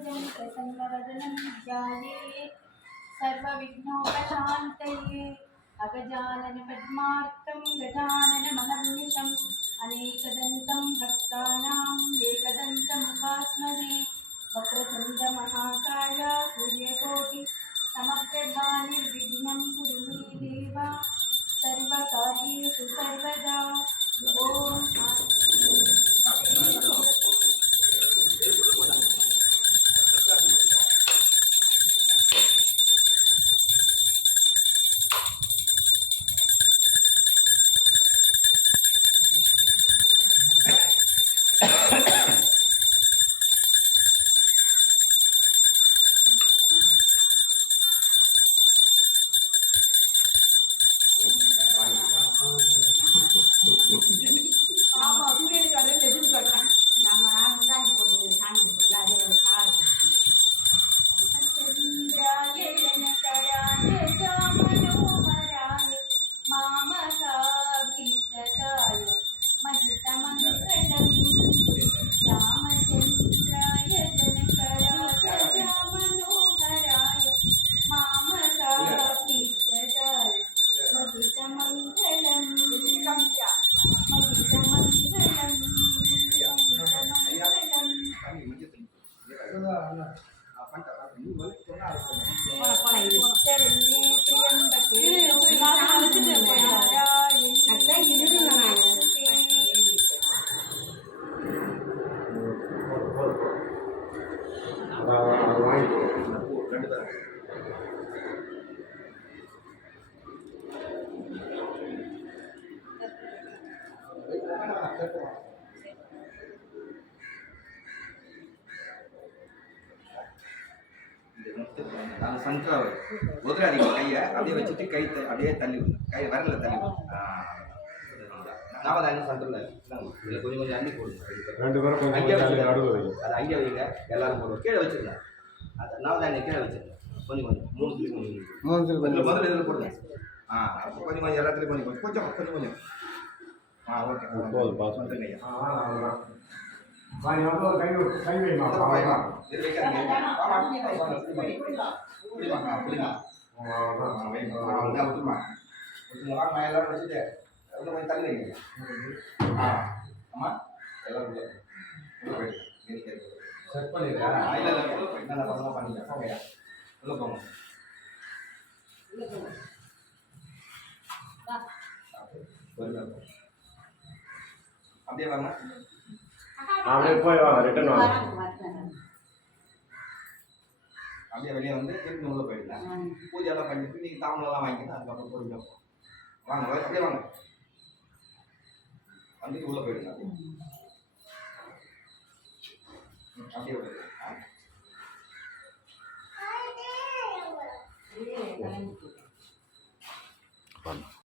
प्रसन्नवदनं ध्यायेत् सर्वविघ्नोपशान्तये अगजाननपद्मार्कं गजाननमहर्निशम् अनेकदन्तं भक्तानां एकदन्तमुपास्महे वक्रतुण्डमहाकाय सूर्यकोटि समप्रभा निर्विघ्नं कुरु मे देव सर्वकार्येषु सर्वदा ॐ चन्द्राय जनकराय मनोहराय मामकाभीष्टदाय महितमङ्गलम् रामचन्द्राय जनकराय मनोहराय मामकाभीष्टदाय महितमङ्गलम् சங்கர் உதராதீங்க கையை அப்படியே வச்சுட்டு கை அப்படியே தள்ளி கை வரல தள்ளி நாவதாங்க சங்கரில் இதில் கொஞ்சம் கொஞ்சம் அள்ளி போடுங்க ரெண்டு பேரும் அங்கே வச்சுருங்க அது அங்கே வைங்க எல்லாரும் போடுவோம் கீழே வச்சுருங்க அது நாவதாங்க கீழே வச்சுருங்க கொஞ்சம் கொஞ்சம் மூணு கொஞ்சம் முதல்ல இதில் போடுங்க அப்போ கொஞ்சம் கொஞ்சம் எல்லாத்துலேயும் கொஞ்சம் கொஞ்சம் கொஞ்சம் கொஞ்சம் ஓகே வந்துருங்க எல்லாரும் வச்சுட்டு கொஞ்சம் தள்ளி ஆமா எல்லாரும் செட் பண்ணிடுறேன் என்ன பண்ணலாம் பண்ணிட்டேன் ஓகே உள்ள போங்க அப்படியே வாங்க அப்படியே போய் வாங்க ரிட்டர்ன் வாங்க அப்படியே வெளியே வந்து திருப்பி உள்ள போயிடலாம் பூஜையெல்லாம் பண்ணிட்டு நீங்கள் தாமலாம் வாங்கிக்கலாம் அதுக்கப்புறம் போயிடும் வாங்க அப்படியே வாங்க வந்துட்டு உள்ள போயிடலாம் அப்படியே விடுங்க